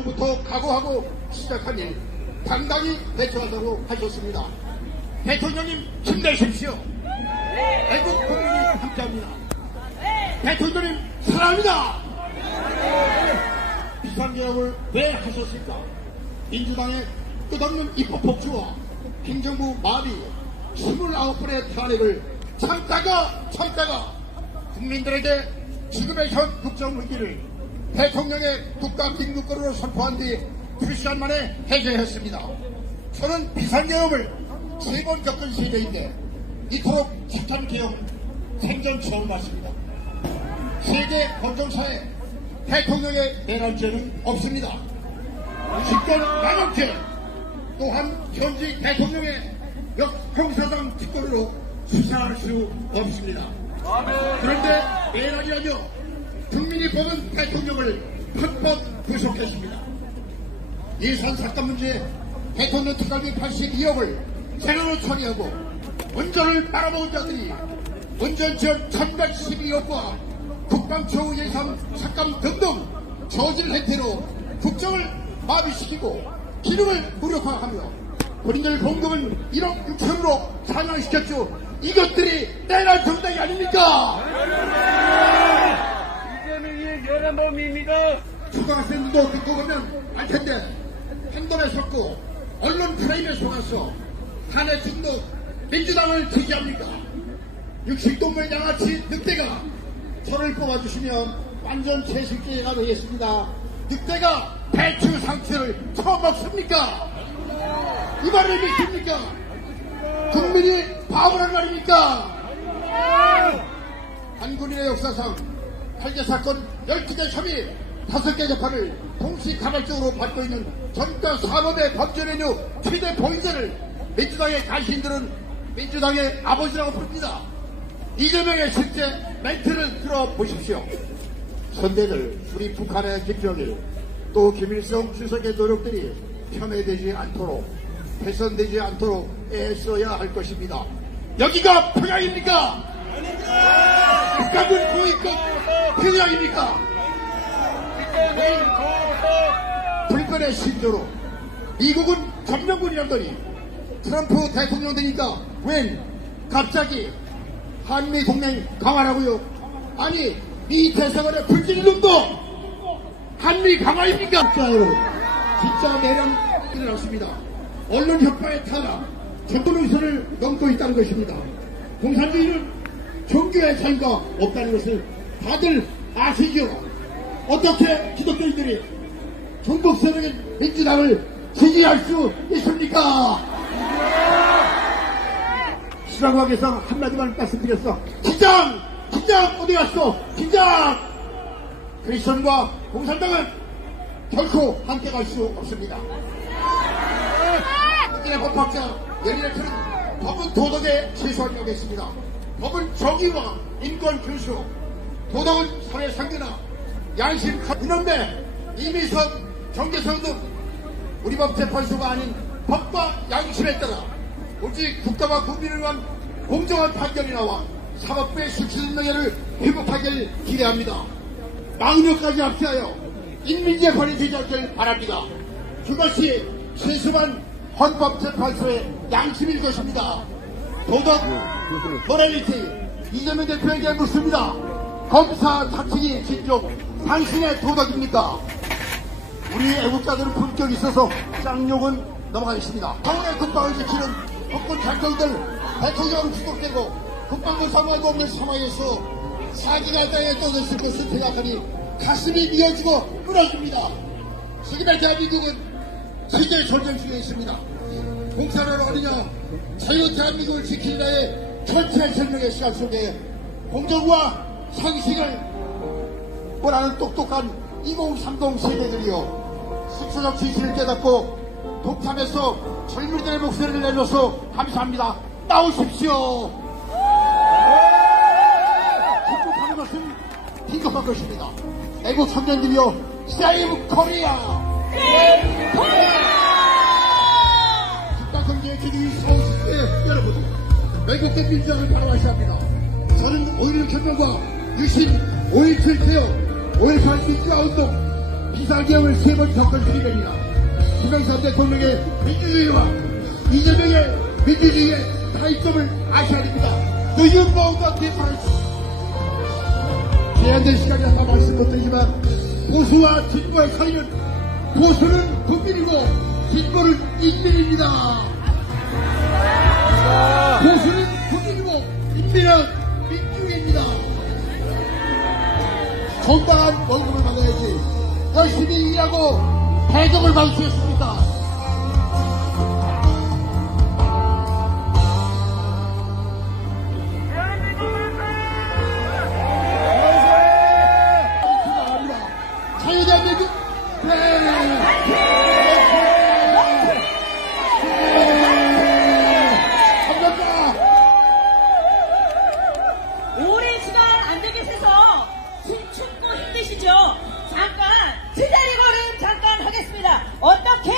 부터 각오하고 시작한 일 당당히 대처하도록 하셨습니다. 대통령님 힘내십시오. 애국 국민이 함께합니다. 대통령님 사랑합니다. 비상계약을 왜 하셨을까? 민주당의 끝없는 입법 폭주와 행정부 마비 29번의 탄핵을 참다가 국민들에게 지금의 현 국정 위기를 대통령의 국가긴급거리로 선포한 뒤 2시간 만에 해제했습니다. 저는 비상계엄을 3번 겪은 세대인데 이토록 착한 계엄 생전 처음 봤습니다. 세계 헌정사에 대통령의 내란죄는 없습니다. 직권 남용죄 또한 현직 대통령의 형사상 특권으로 수사할 수 없습니다. 그런데 내란이 아니여 국민이 뽑은 대통령을 팍팍 구속했습니다. 예산 삭감 문제 대통령 특활비 82억을 제대로 처리하고 운전을 빨아먹은 자들이 운전지원 1112억과 국방처우 예산 삭감 등등 저질 행태로 국정을 마비시키고 기능을 무력화하며 군인들 봉급을 1억 6천으로 상향시켰죠. 이것들이 내란 정당이 아닙니까? 이재명이 내란범입니다. 초등학생들도 듣고 보면 알 텐데 행동에 섰고 언론 프레임에 속아서 탄핵 중독 민주당을 지지합니까? 육식동물 양아치 늑대가 저를 뽑아주시면 완전 제식제가 되겠습니다. 늑대가 배추 상추를 처음 먹습니까? 이 말을 믿습니까? 국민이 바보란 말입니까? 한국인의 역사상 8개 사건 12개 혐의 5개 재판을 동시다발적으로 받고 있는 전과 사법의 범죄 메뉴 최대 보인들을 민주당의 간신들은 민주당의 아버지라고 부릅니다. 이재명의 실제 멘트를 들어보십시오. 선대들 우리 북한의 김정일 또 김일성 주석의 노력들이 폄훼되지 않도록 훼손되지 않도록 애써야 할 것입니다. 여기가 평양입니까? 북한군 고위급 평양입니까? 불변의 신조로 미국은 점령군이란더니 트럼프 대통령 되니까 웬 갑자기 한미 동맹 강화라고요? 아니 미 대사관의 불질 놈도 한미 강화입니까? 자 여러분 진짜 내란 일어났습니다. 언론 협파의 타락 정권의선을 넘고 있다는 것입니다. 공산주의는 종교의 차이가 없다는 것을 다들 아시죠? 어떻게 기독교인들이 종북세력인 민주당을 지지할 수 있습니까? 수상학에서 한마디만 말씀드렸어. 진장 어디 갔어? 진장! 크리스천과 공산당은 결코 함께 갈 수 없습니다. 국민의 법학자 연인의 법은 도덕에 최소한 여겼습니다. 법은 정의와 인권 교수, 도덕은 사회 상대나 양심 이놈배 이미선 정계성 등 우리 법 재판소가 아닌 법과 양심에 따라 오직 국가와 국민을 위한 공정한 판결이 나와 사법부의 수치는 명예를 회복하길 기대합니다. 망명까지 합치하여 인민재판이 되지 않길 바랍니다. 그것이 최소한 헌법재판소의 양심일 것입니다. 도덕, 모랄리티, 이재명 대표에게 묻습니다. 검사 자칭이 진정 당신의 도덕입니까? 우리 애국자들은 품격이 있어서 쌍욕은 넘어가겠습니다. 서울의 국방을 지키는 국군 장병들 대통령으로 구속되고 국방부 사무하고 없는 상황에서 사기가 땅에 떠졌을 것을 생각하니 가슴이 미어지고 끊어집니다. 지금의 대한민국은 세계 전쟁 중에 있습니다. 공산화로 어느냐 자유 대한민국을 지키느냐의 전체 생명의 시간 속에 공정과 상식을 원하는 똑똑한 2030 세대들이여 식소적 진실을 깨닫고 독탐에서 젊은이들의 목소리를 내줘서 감사합니다. 나오십시오. 축복하는 것은 긴급한 것입니다. 애국 청년들이여 세이브 코리아! 세이브 코리아! 국가경제의 기둥이 서울시의 여러분 애국된 민주당을 바라보셔야 합니다. 저는 5.16 혁명과 유신 5.17 개혁 5.18 민주화 운동 비상계엄을 3번 겪은 시민입니다. 김영삼 대통령의 민주주의와 이재명의 민주주의의 차이점을 아셔야 됩니다. Do you know the difference? 제한된 시간이 아까 말씀 못 드리지만 보수와 진보의 차이는 보수는 국민이고 진보는 인민입니다. 보수는 국민이고 인민은 민주주의입니다. 정당한 월급을 받아야지 열심히 일하고 배정을 받을 수 있습니다. 자유대한민국 오랜 시간 앉아 계셔서 춤추고 힘드시죠? 잠깐 제자리 걸음 잠깐 하겠습니다. 어떻게?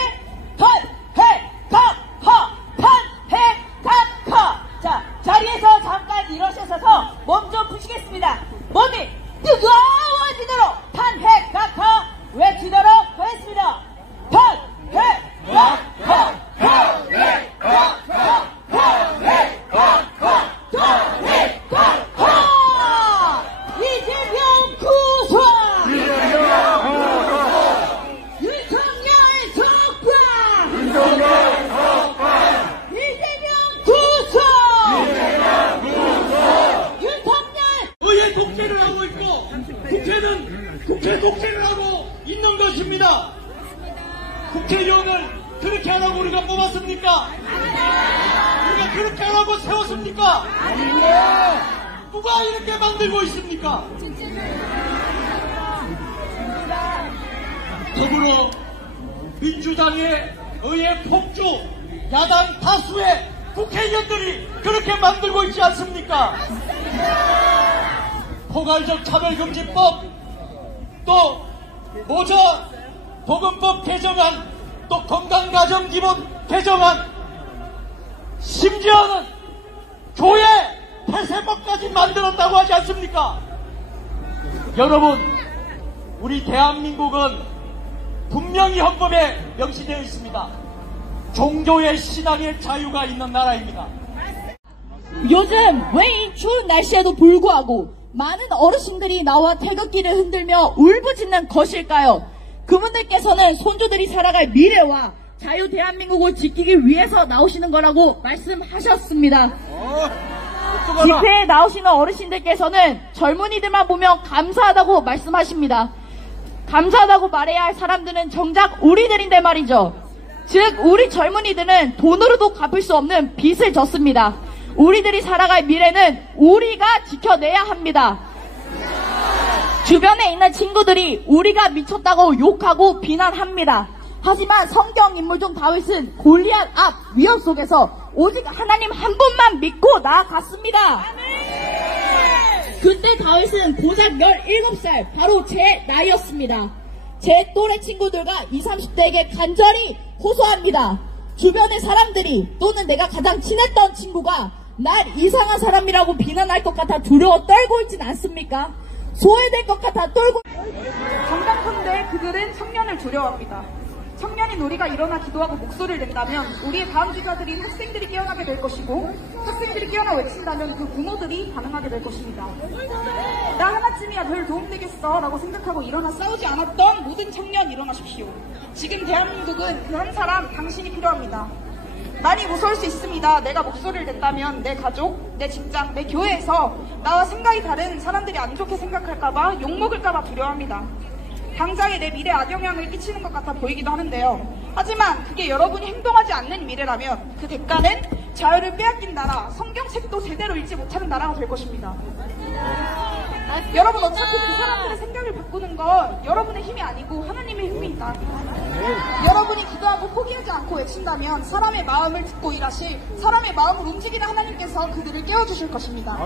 자, 자리에서 잠깐 일어서셔서 몸 좀 푸시겠습니다. 몸이 뜨거워지도록 탄핵각하 외치도록 하겠습니다. 이재명 구속! 윤석열 석방! 이재명 구속! 윤석열! 의회 독재를 하고 있고 국회는 국회 독재를 하고 있는 것입니다. 국회의원을 그렇게 하라고 우리가 뽑았습니까? 우리가 그렇게 하라고 세웠습니까? 누가 이렇게 만들고 있습니까? 더불어 민주당의 의회 폭주 야당 다수의 국회의원들이 그렇게 만들고 있지 않습니까? 포괄적 차별금지법, 또 모자 보건법 개정안, 또 건강가정기본 개정안, 심지어는 교회 폐쇄법까지 만들었다고 하지 않습니까? 여러분, 우리 대한민국은 분명히 헌법에 명시되어 있습니다. 종교의 신앙의 자유가 있는 나라입니다. 요즘 왜 이 추운 날씨에도 불구하고 많은 어르신들이 나와 태극기를 흔들며 울부짖는 것일까요? 그분들께서는 손주들이 살아갈 미래와 자유 대한민국을 지키기 위해서 나오시는 거라고 말씀하셨습니다. 집회에 나오시는 어르신들께서는 젊은이들만 보면 감사하다고 말씀하십니다. 감사하다고 말해야 할 사람들은 정작 우리들인데 말이죠. 즉 우리 젊은이들은 돈으로도 갚을 수 없는 빚을 졌습니다. 우리들이 살아갈 미래는 우리가 지켜내야 합니다. 주변에 있는 친구들이 우리가 미쳤다고 욕하고 비난합니다. 하지만 성경 인물 중 다윗은 골리앗 앞 위협 속에서 오직 하나님 한 분만 믿고 나아갔습니다. 그때 다윗은 고작 17살, 바로 제 나이였습니다. 제 또래 친구들과 20, 30대에게 간절히 호소합니다. 주변의 사람들이 또는 내가 가장 친했던 친구가 날 이상한 사람이라고 비난할 것 같아 두려워 떨고 있진 않습니까? 소외될 것 같아 떨고. 정당컨대 그들은 청년을 두려워합니다. 청년인 우리가 일어나 기도하고 목소리를 낸다면 우리의 다음 주자들인 학생들이 깨어나게 될 것이고, 학생들이 깨어나 외친다면 그 부모들이 반응하게 될 것입니다. 나 하나쯤이야 별 도움되겠어 라고 생각하고 일어나 싸우지 않았던 모든 청년 일어나십시오. 지금 대한민국은 그 한 사람 당신이 필요합니다. 많이 무서울 수 있습니다. 내가 목소리를 냈다면 내 가족, 내 직장, 내 교회에서 나와 생각이 다른 사람들이 안 좋게 생각할까봐, 욕먹을까봐 두려워합니다. 당장에 내 미래에 악영향을 끼치는 것 같아 보이기도 하는데요. 하지만 그게 여러분이 행동하지 않는 미래라면 그 대가는 자유를 빼앗긴 나라, 성경책도 제대로 읽지 못하는 나라가 될 것입니다. 여러분, 어차피 그 사람들의 생각을 바꾸는 건 여러분의 힘이 아니고 하나님의 힘입니다. 여러분이 기도하고 포기하지 않고 외친다면 사람의 마음을 듣고 일하실, 사람의 마음을 움직이는 하나님께서 그들을 깨워주실 것입니다.